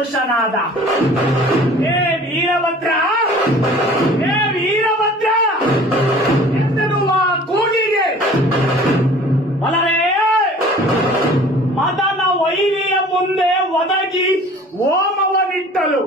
ಘೋಷನಾದ. ಏ ವೀರಭದ್ರ, ಏ ವೀರಭದ್ರ ಎನ್ನುವ ಕೂಗಿಗೆ ಬಲರೇ ಮದನ ವೈರಿಯ ಮುಂದೆ ಒದಗಿ ಹೋಮವನಿಟ್ಟಲು.